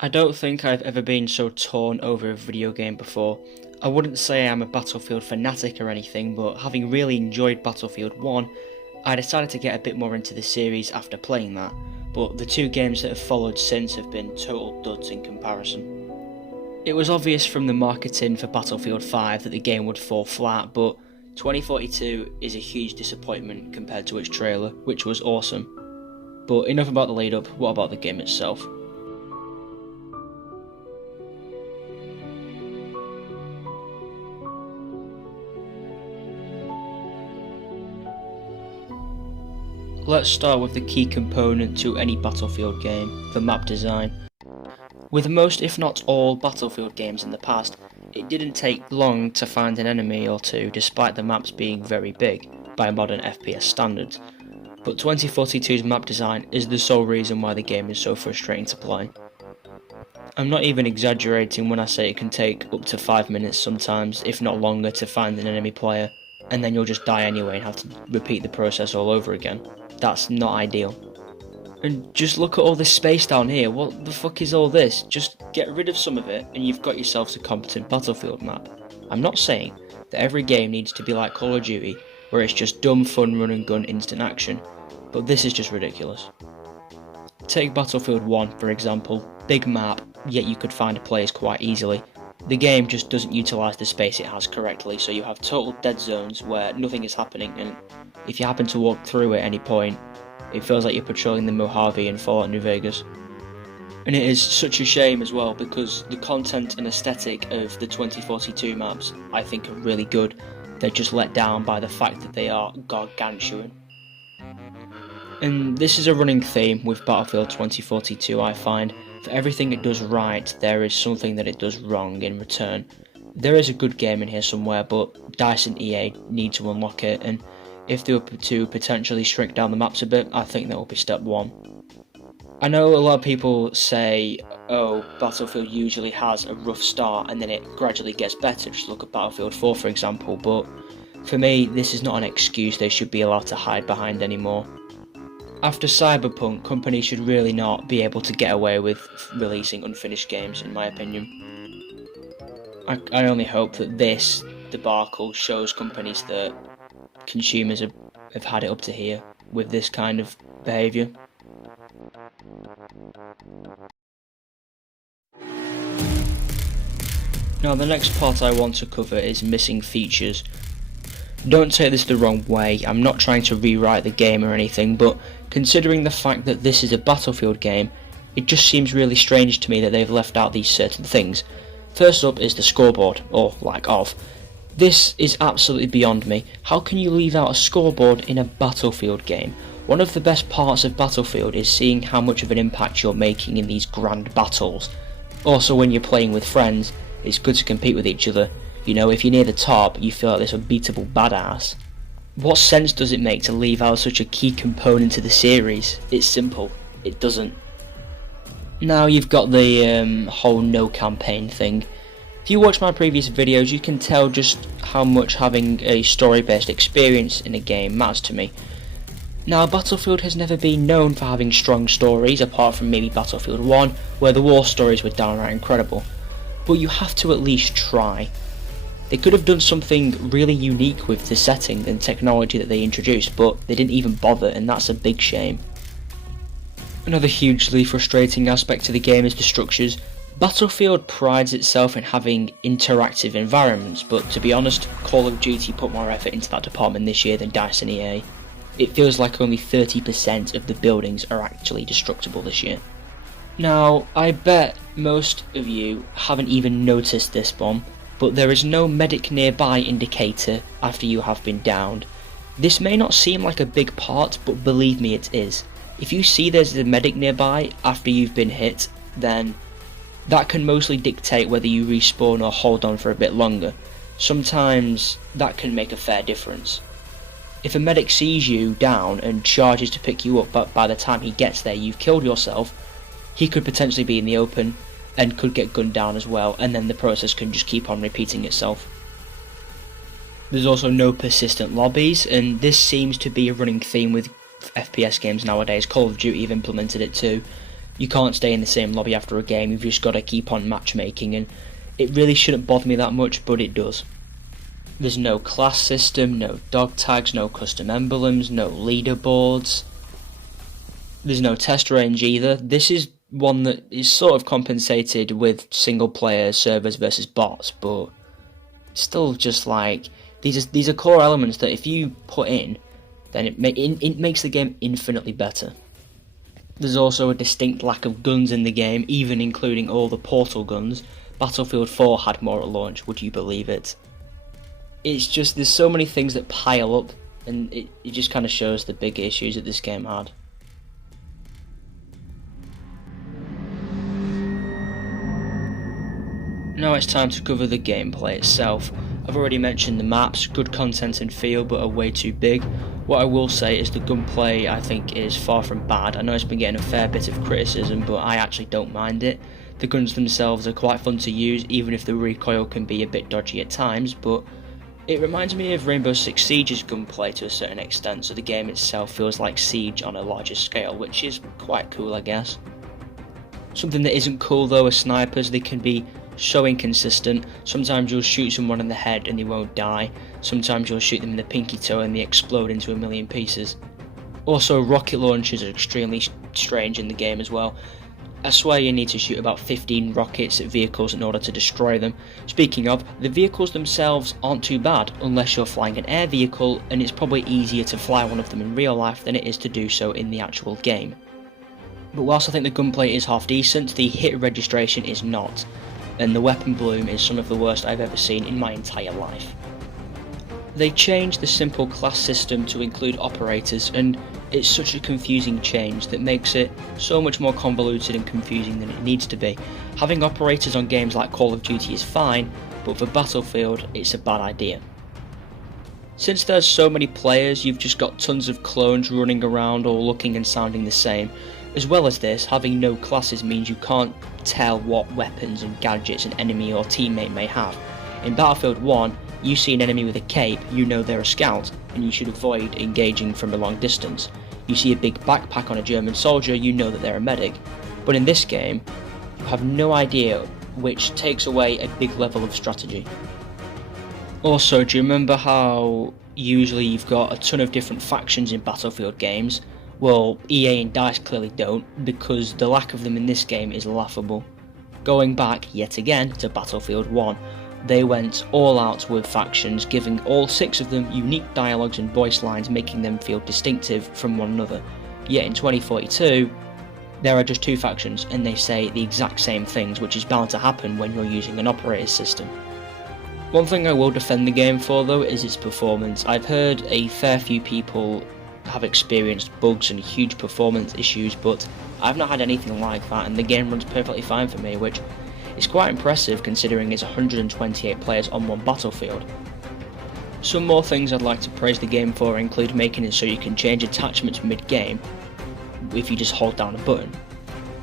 I don't think I've ever been so torn over a video game before. I wouldn't say I'm a Battlefield fanatic or anything, but having really enjoyed Battlefield 1, I decided to get a bit more into the series after playing that, but the two games that have followed since have been total duds in comparison. It was obvious from the marketing for Battlefield 5 that the game would fall flat, but 2042 is a huge disappointment compared to its trailer, which was awesome. But enough about the lead up, what about the game itself? Let's start with the key component to any Battlefield game, the map design. With most if not all Battlefield games in the past, it didn't take long to find an enemy or two despite the maps being very big, by modern FPS standards. But 2042's map design is the sole reason why the game is so frustrating to play. I'm not even exaggerating when I say it can take up to 5 minutes sometimes, if not longer, to find an enemy player, and then you'll just die anyway and have to repeat the process all over again. That's not ideal. And just look at all this space down here, what the fuck is all this? Just get rid of some of it and you've got yourself a competent Battlefield map. I'm not saying that every game needs to be like Call of Duty, where it's just dumb fun run and gun instant action, but this is just ridiculous. Take Battlefield 1 for example, big map, yet you could find players quite easily. The game just doesn't utilise the space it has correctly, so you have total dead zones where nothing is happening, and if you happen to walk through at any point, it feels like you're patrolling the Mojave in Fallout New Vegas. And it is such a shame as well, because the content and aesthetic of the 2042 maps I think are really good. They're just let down by the fact that they are gargantuan. And this is a running theme with Battlefield 2042, I find. For everything it does right, there is something that it does wrong in return. There is a good game in here somewhere, but DICE and EA need to unlock it, and if they were to potentially shrink down the maps a bit, I think that will be step one. I know a lot of people say, oh, Battlefield usually has a rough start and then it gradually gets better, just look at Battlefield 4 for example, but for me this is not an excuse they should be allowed to hide behind anymore. After Cyberpunk, companies should really not be able to get away with releasing unfinished games, in my opinion. I only hope that this debacle shows companies that consumers have had it up to here with this kind of behaviour. Now the next part I want to cover is missing features. Don't take this the wrong way, I'm not trying to rewrite the game or anything, but considering the fact that this is a Battlefield game, it just seems really strange to me that they've left out these certain things. First up is the scoreboard, or lack of. This is absolutely beyond me. How can you leave out a scoreboard in a Battlefield game? One of the best parts of Battlefield is seeing how much of an impact you're making in these grand battles. Also, when you're playing with friends, it's good to compete with each other. You know, if you're near the top, you feel like this unbeatable badass. What sense does it make to leave out such a key component to the series? It's simple. It doesn't. Now you've got the whole no campaign thing. If you watch my previous videos, you can tell just how much having a story-based experience in a game matters to me. Now, Battlefield has never been known for having strong stories, apart from maybe Battlefield 1, where the war stories were downright incredible. But you have to at least try. They could have done something really unique with the setting and technology that they introduced, but they didn't even bother, and that's a big shame. Another hugely frustrating aspect to the game is the structures. Battlefield prides itself in having interactive environments, but to be honest, Call of Duty put more effort into that department this year than DICE and EA. It feels like only 30% of the buildings are actually destructible this year. Now, I bet most of you haven't even noticed this bomb, but there is no medic nearby indicator after you have been downed. This may not seem like a big part, but believe me it is. If you see there's a medic nearby after you've been hit, then that can mostly dictate whether you respawn or hold on for a bit longer. Sometimes that can make a fair difference. If a medic sees you down and charges to pick you up, but by the time he gets there you've killed yourself, he could potentially be in the open and could get gunned down as well, and then the process can just keep on repeating itself. There's also no persistent lobbies, and this seems to be a running theme with FPS games nowadays. Call of Duty have implemented it too. You can't stay in the same lobby after a game, you've just got to keep on matchmaking, and it really shouldn't bother me that much, but it does. There's no class system, no dog tags, no custom emblems, no leaderboards. There's no test range either. This is one that is sort of compensated with single player servers versus bots, but still just like, these are core elements that if you put in, then it makes the game infinitely better. There's also a distinct lack of guns in the game, even including all the portal guns. Battlefield 4 had more at launch, would you believe it? It's just, there's so many things that pile up, and it just kind of shows the big issues that this game had. Now it's time to cover the gameplay itself. I've already mentioned the maps, good content and feel, but are way too big. What I will say is the gunplay I think is far from bad. I know it's been getting a fair bit of criticism, but I actually don't mind it. The guns themselves are quite fun to use, even if the recoil can be a bit dodgy at times, but it reminds me of Rainbow Six Siege's gunplay to a certain extent, so the game itself feels like Siege on a larger scale, which is quite cool, I guess. Something that isn't cool though are snipers. They can be so inconsistent. Sometimes you'll shoot someone in the head and they won't die. Sometimes you'll shoot them in the pinky toe and they explode into a million pieces. Also, rocket launchers are extremely strange in the game as well. I swear you need to shoot about 15 rockets at vehicles in order to destroy them. Speaking of, the vehicles themselves aren't too bad unless you're flying an air vehicle, and it's probably easier to fly one of them in real life than it is to do so in the actual game. But whilst I think the gunplay is half decent, the hit registration is not, and the weapon bloom is some of the worst I've ever seen in my entire life. They changed the simple class system to include operators, and it's such a confusing change that makes it so much more convoluted and confusing than it needs to be. Having operators on games like Call of Duty is fine, but for Battlefield it's a bad idea. Since there's so many players, you've just got tons of clones running around all looking and sounding the same. As well as this, having no classes means you can't tell what weapons and gadgets an enemy or teammate may have. In Battlefield 1, you see an enemy with a cape, you know they're a scout, and you should avoid engaging from a long distance. You see a big backpack on a German soldier, you know that they're a medic. But in this game, you have no idea, which takes away a big level of strategy. Also, do you remember how usually you've got a ton of different factions in Battlefield games? Well, EA and DICE clearly don't, because the lack of them in this game is laughable. Going back, yet again, to Battlefield 1, they went all out with factions, giving all 6 of them unique dialogues and voice lines, making them feel distinctive from one another. Yet in 2042, there are just 2 factions, and they say the exact same things, which is bound to happen when you're using an operator system. One thing I will defend the game for though is its performance. I've heard a fair few people have experienced bugs and huge performance issues, but I've not had anything like that, and the game runs perfectly fine for me, which is quite impressive considering it's 128 players on one battlefield. Some more things I'd like to praise the game for include making it so you can change attachments mid-game if you just hold down a button.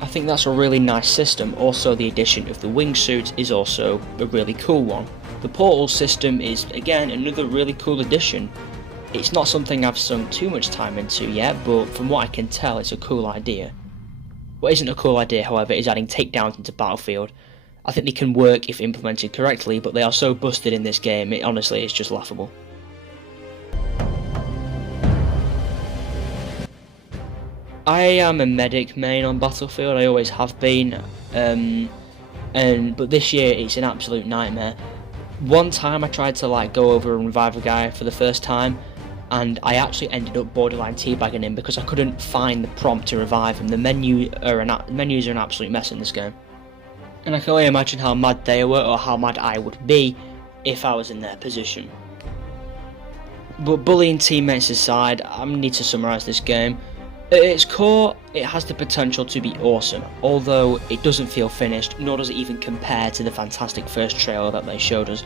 I think that's a really nice system. Also, the addition of the wingsuit is also a really cool one. The portal system is again another really cool addition. It's not something I've sunk too much time into yet, but from what I can tell it's a cool idea. What isn't a cool idea, however, is adding takedowns into Battlefield. I think they can work if implemented correctly, but they are so busted in this game, honestly it's just laughable. I am a medic main on Battlefield, I always have been, but this year it's an absolute nightmare. One time I tried to go over and revive a guy for the first time, and I actually ended up borderline teabagging him because I couldn't find the prompt to revive him. The menus are an absolute mess in this game. And I can only imagine how mad they were, or how mad I would be, if I was in their position. But bullying teammates aside, I need to summarise this game. At its core, it has the potential to be awesome, although it doesn't feel finished, nor does it even compare to the fantastic first trailer that they showed us.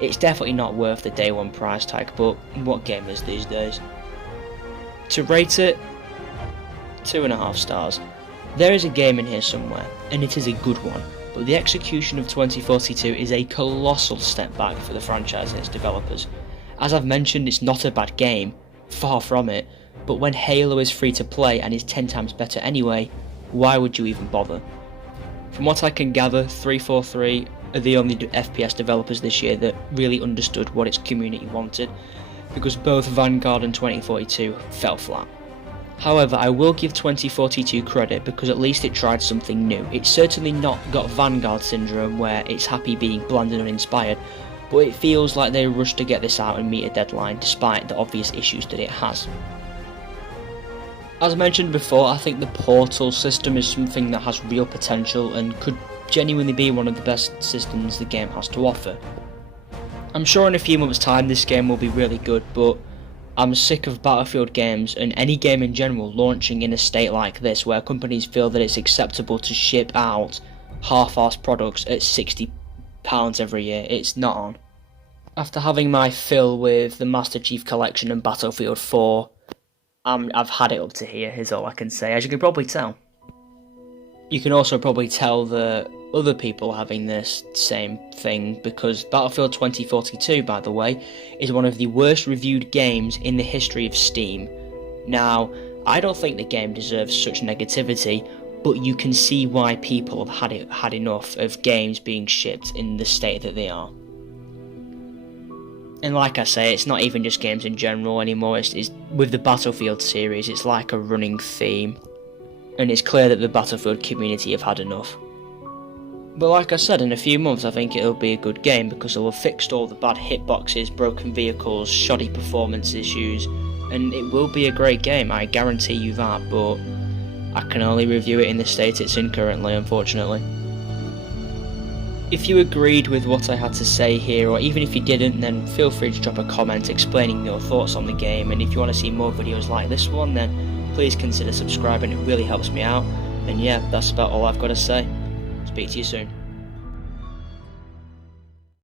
It's definitely not worth the day one price tag, but what game is these days? To rate it, 2.5 stars. There is a game in here somewhere, and it is a good one, but the execution of 2042 is a colossal step back for the franchise and its developers. As I've mentioned, it's not a bad game, far from it, but when Halo is free to play and is 10 times better anyway, why would you even bother? From what I can gather, 343 are the only FPS developers this year that really understood what its community wanted, because both Vanguard and 2042 fell flat. However, I will give 2042 credit because at least it tried something new. It's certainly not got Vanguard syndrome where it's happy being bland and uninspired, but it feels like they rushed to get this out and meet a deadline despite the obvious issues that it has. As mentioned before, I think the Portal system is something that has real potential and could genuinely be one of the best systems the game has to offer. I'm sure in a few months' time this game will be really good, but I'm sick of Battlefield games and any game in general launching in a state like this where companies feel that it's acceptable to ship out half-assed products at £60 every year. It's not on. After having my fill with the Master Chief Collection and Battlefield 4, I've had it up to here, is all I can say, as you can probably tell. You can also probably tell the other people having this same thing, because Battlefield 2042, by the way, is one of the worst reviewed games in the history of Steam. Now, I don't think the game deserves such negativity, but you can see why people have had enough of games being shipped in the state that they are. And like I say, it's not even just games in general anymore, it's with the Battlefield series, it's like a running theme. And it's clear that the Battlefield community have had enough. But like I said, in a few months I think it'll be a good game because they'll have fixed all the bad hitboxes, broken vehicles, shoddy performance issues, and it will be a great game, I guarantee you that, but I can only review it in the state it's in currently, unfortunately. If you agreed with what I had to say here, or even if you didn't, then feel free to drop a comment explaining your thoughts on the game, and if you want to see more videos like this one, then please consider subscribing, it really helps me out. And yeah, that's about all I've got to say. Speak to you soon.